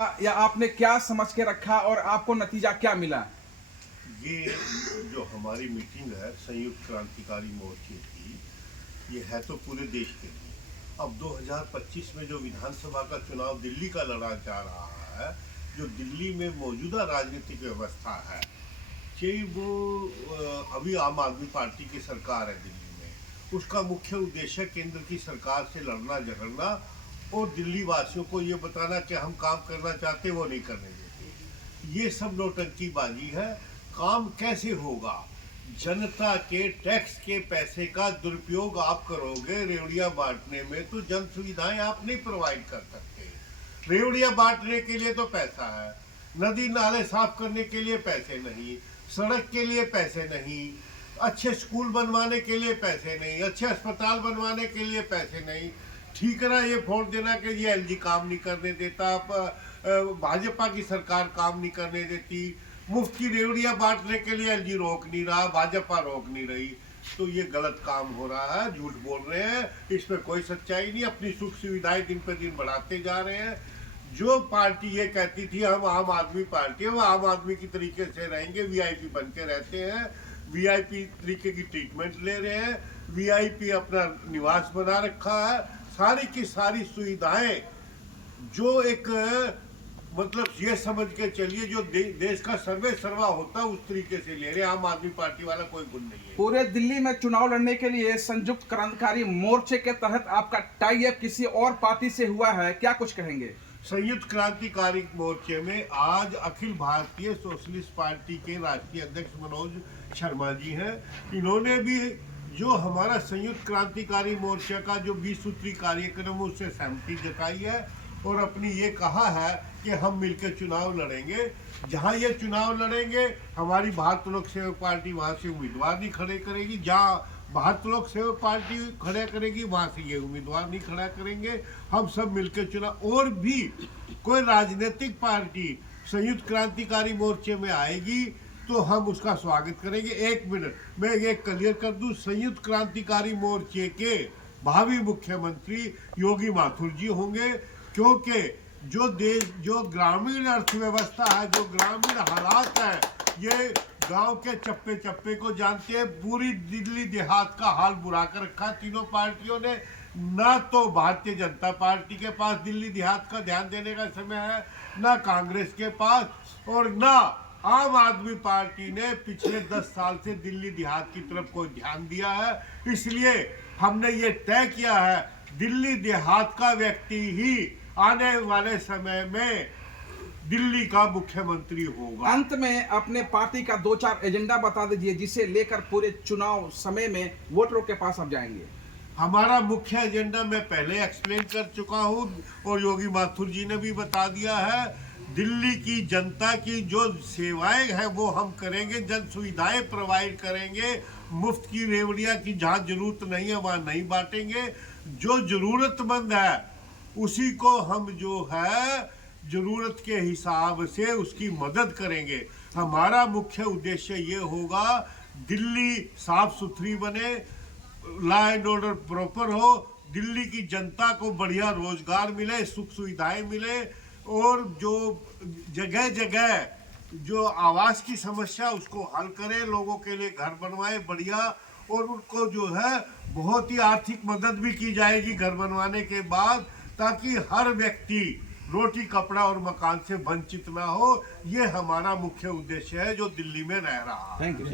या आपने क्या समझ के रखा और आपको नतीजा क्या मिला? ये जो हमारी मीटिंग है संयुक्त क्रांतिकारी मोर्चे की, ये है तो पूरे देश के लिए। अब 2025 में जो विधानसभा का चुनाव दिल्ली का लड़ा जा रहा है, जो दिल्ली में मौजूदा राजनीतिक व्यवस्था है, चाहे वो अभी आम आदमी पार्टी की सरकार है दिल्ली में, उसका मुख्य उद्देश्य केंद्र की सरकार से लड़ना झगड़ना और दिल्ली वासियों को ये बताना कि हम काम करना चाहते वो नहीं करने देते। ये सब नौटंकीबाजी है। काम कैसे होगा? जनता के टैक्स के पैसे का दुरुपयोग आप करोगे रेवड़ियां बांटने में, तो जन सुविधाएं आप नहीं प्रोवाइड कर सकते। रेवड़ियां बांटने के लिए तो पैसा है, नदी नाले साफ करने के लिए पैसे नहीं, सड़क के लिए पैसे नहीं, अच्छे स्कूल बनवाने के लिए पैसे नहीं, अच्छे अस्पताल बनवाने के लिए पैसे नहीं। ठीकरा ये फोड़ देना कि ये एलजी काम नहीं करने देता, भाजपा की सरकार काम नहीं करने देती, मुफ्त की रेवड़ियां बांटने के लिए एलजी रोक नहीं रहा, भाजपा रोक नहीं रही, तो ये गलत काम हो रहा है, झूठ बोल रहे हैं, इसमें कोई सच्चाई नहीं। अपनी सुख सुविधाएं दिन पे दिन बढ़ाते जा रहे हैं। जो पार्टी ये कहती थी हम आम आदमी पार्टी है, वो आम आदमी की तरीके से रहेंगे, वीआईपी बन के रहते हैं, वीआईपी तरीके की ट्रीटमेंट ले रहे हैं, वीआईपी अपना निवास बना रखा है, सारी की सारी सुविधाएं जो एक मतलब ये समझ के चलिए जो देश का सर्वे सर्वा होता है उस तरीके से ले रहे। आम आदमी पार्टी वाला कोई गुण नहीं है। पूरे दिल्ली में चुनाव लड़ने के लिए संयुक्त क्रांतिकारी मोर्चे के तहत आपका टाई अप किसी और पार्टी से हुआ है, क्या कुछ कहेंगे? संयुक्त क्रांतिकारी मोर्चे में आज अखिल भारतीय सोशलिस्ट पार्टी के राष्ट्रीय अध्यक्ष मनोज शर्मा जी हैं। इन्होंने भी जो हमारा संयुक्त क्रांतिकारी मोर्चा का जो 20 सूत्री कार्यक्रम उससे सहमति जताई है और अपनी ये कहा है कि हम मिलकर चुनाव लड़ेंगे। जहां ये चुनाव लड़ेंगे हमारी भारत लोक सेवक पार्टी वहां से उम्मीदवार नहीं खड़े करेगी, जहां भारत लोक सेवक पार्टी खड़े करेगी वहां से ये उम्मीदवार नहीं खड़ा करेंगे। हम सब मिलकर चुनाव, और भी कोई राजनीतिक पार्टी संयुक्त क्रांतिकारी मोर्चे में आएगी तो हम उसका स्वागत करेंगे। एक मिनट मैं ये क्लियर कर दूं, संयुक्त क्रांतिकारी मोर्चे के भावी मुख्यमंत्री योगी माथुर जी होंगे, क्योंकि जो ग्रामीण अर्थव्यवस्था है, जो ग्रामीण हालात है, ये गांव के चप्पे चप्पे को जानते हैं। पूरी दिल्ली देहात का हाल बुरा कर रखा तीनों पार्टियों ने। ना तो भारतीय जनता पार्टी के पास दिल्ली देहात का ध्यान देने का समय है, ना कांग्रेस के पास, और ना आम आदमी पार्टी ने पिछले 10 साल से दिल्ली देहात की तरफ कोई ध्यान दिया है। इसलिए हमने ये तय किया है दिल्ली देहात का व्यक्ति ही आने वाले समय में दिल्ली का मुख्यमंत्री होगा। अंत में अपने पार्टी का 2-4 एजेंडा बता दीजिए जिसे लेकर पूरे चुनाव समय में वोटरों के पास आप जाएंगे। हमारा मुख्य एजेंडा मैं पहले एक्सप्लेन कर चुका हूं और योगी माथुर जी ने भी बता दिया है। दिल्ली की जनता की जो सेवाएं हैं वो हम करेंगे, जन सुविधाएं प्रोवाइड करेंगे, मुफ्त की रेवड़ियां की जहां जरूरत नहीं है वहां नहीं बांटेंगे। जो जरूरतमंद है उसी को हम जो है जरूरत के हिसाब से उसकी मदद करेंगे। हमारा मुख्य उद्देश्य ये होगा दिल्ली साफ सुथरी बने, लॉ एंड ऑर्डर प्रॉपर हो, दिल्ली की जनता को बढ़िया रोजगार मिले, सुख सुविधाएं मिले, और जो जगह जगह जो आवास की समस्या उसको हल करें, लोगों के लिए घर बनवाए बढ़िया, और उनको जो है बहुत ही आर्थिक मदद भी की जाएगी घर बनवाने के बाद, ताकि हर व्यक्ति रोटी कपड़ा और मकान से वंचित ना हो। ये हमारा मुख्य उद्देश्य है जो दिल्ली में रह रहा है। Thank you.